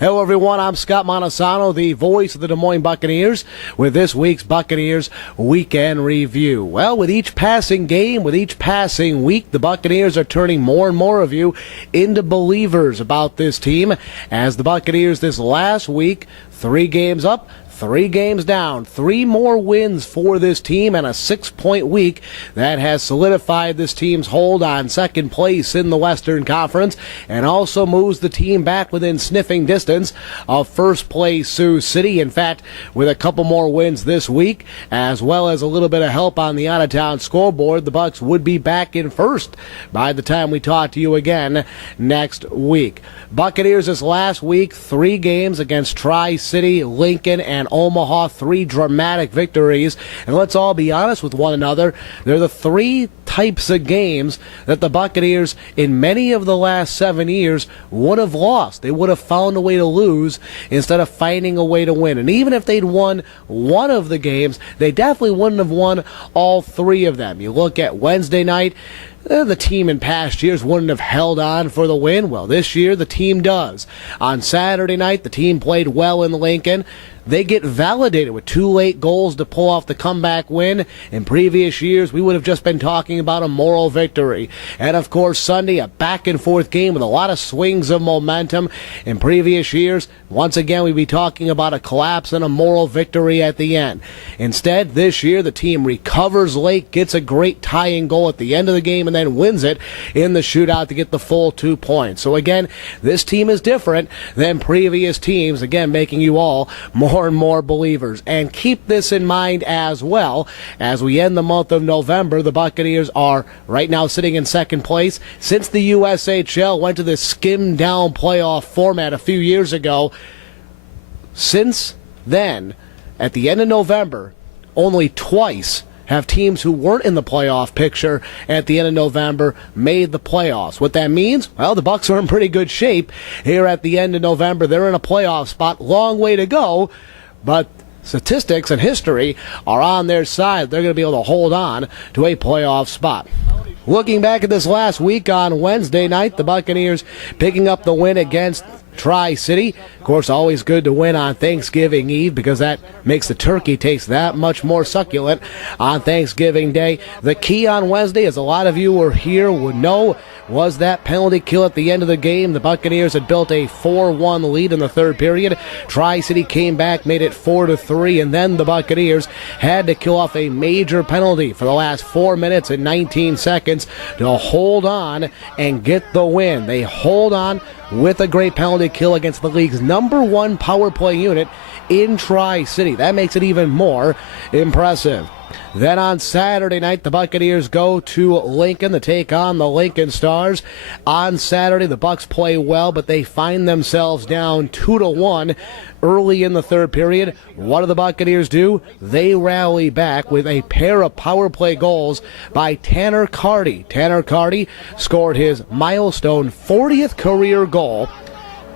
Hello, everyone. I'm Scott Montesano, the voice of the Des Moines Buccaneers, with this week's Buccaneers Weekend Review. Well, with each passing game, with each passing week, the Buccaneers are turning more and more of you into believers about this team, as the Buccaneers this last week, 3 games up, 3 games down, 3 more wins for this team, and a 6-point week that has solidified this team's hold on second place in the Western Conference and also moves the team back within sniffing distance of first place Sioux City. In fact, with a couple more wins this week, as well as a little bit of help on the out-of-town scoreboard, the Bucs would be back in first by the time we talk to you again next week. Buccaneers this last week, 3 games against Tri-City, Lincoln, and Omaha, 3 dramatic victories. And let's all be honest with one another, they're the 3 types of games that the Buccaneers in many of the last 7 years would have lost. They would have found a way to lose instead of finding a way to win. And even if they'd won one of the games, they definitely wouldn't have won all 3 of them. You look at Wednesday night, the team in past years wouldn't have held on for the win. Well, this year the team does. On Saturday night, the team played well in Lincoln. They get validated with 2 late goals to pull off the comeback win. In previous years, we would have just been talking about a moral victory. And of course, Sunday, a back-and-forth game with a lot of swings of momentum. In previous years, once again, we'd be talking about a collapse and a moral victory at the end. Instead, this year, the team recovers late, gets a great tying goal at the end of the game, and then wins it in the shootout to get the full 2 points. So again, this team is different than previous teams, again, making you all more and more believers. And keep this in mind as well. As we end the month of November, the Buccaneers are right now sitting in second place. Since the USHL went to this skimmed-down playoff format a few years ago, since then, at the end of November, only twice have teams who weren't in the playoff picture at the end of November made the playoffs. What that means? Well, the Bucs are in pretty good shape here at the end of November. They're in a playoff spot. Long way to go, but statistics and history are on their side. They're going to be able to hold on to a playoff spot. Looking back at this last week on Wednesday night, the Buccaneers picking up the win against Tri-City. Of course, always good to win on Thanksgiving Eve because that makes the turkey taste that much more succulent on Thanksgiving Day. The key on Wednesday, as a lot of you were here would know, was that penalty kill at the end of the game. The Buccaneers had built a 4-1 lead in the third period. Tri-City came back, made it 4-3, and then the Buccaneers had to kill off a major penalty for the last 4 minutes and 19 seconds to hold on and get the win. They hold on with a great penalty kill against the league's number 1 power play unit in Tri-City. That makes it even more impressive. Then on Saturday night, the Buccaneers go to Lincoln to take on the Lincoln Stars. On Saturday, the Bucs play well, but they find themselves down 2-1 early in the third period. What do the Buccaneers do? They rally back with a pair of power play goals by Tanner Carty. Tanner Carty scored his milestone 40th career goal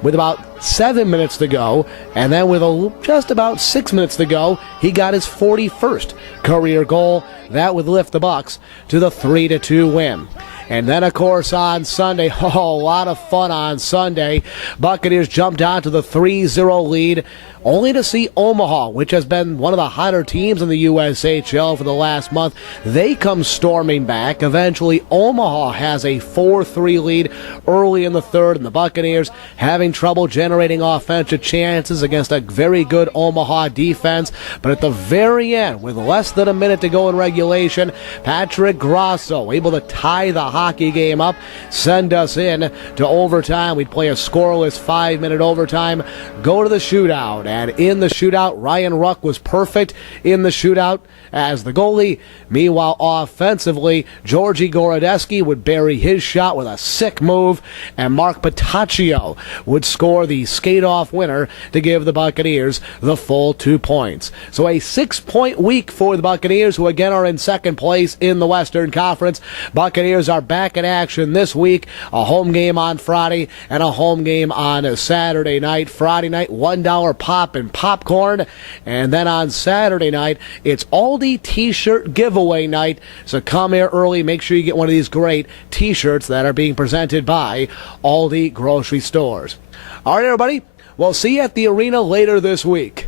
with about 7 minutes to go, and then with just about 6 minutes to go, he got his 41st career goal. That would lift the Bucs to the 3-2 win. And then, of course, on Sunday, a lot of fun on Sunday. Buccaneers jumped out to the 3-0 lead, only to see Omaha, which has been one of the hotter teams in the USHL for the last month. They come storming back. Eventually, Omaha has a 4-3 lead early in the third, and the Buccaneers having trouble generating offensive chances against a very good Omaha defense. But at the very end, with less than a minute to go in regulation, Patrick Grosso able to tie the hockey game up, send us in to overtime. We'd play a scoreless 5-minute overtime, go to the shootout. And in the shootout, Ryan Ruck was perfect in the shootout as the goalie. Meanwhile, offensively, Georgi Gorodeski would bury his shot with a sick move, and Mark Pataccio would score the skate-off winner to give the Buccaneers the full 2 points. So a 6-point week for the Buccaneers, who again are in second place in the Western Conference. Buccaneers are back in action this week. A home game on Friday and a home game on Saturday night. Friday night, $1 pop and popcorn. And then on Saturday night, it's Aldi t-shirt giveaway night. So come here early. Make sure you get one of these great t-shirts that are being presented by Aldi Grocery Stores. All right, everybody. We'll see you at the arena later this week.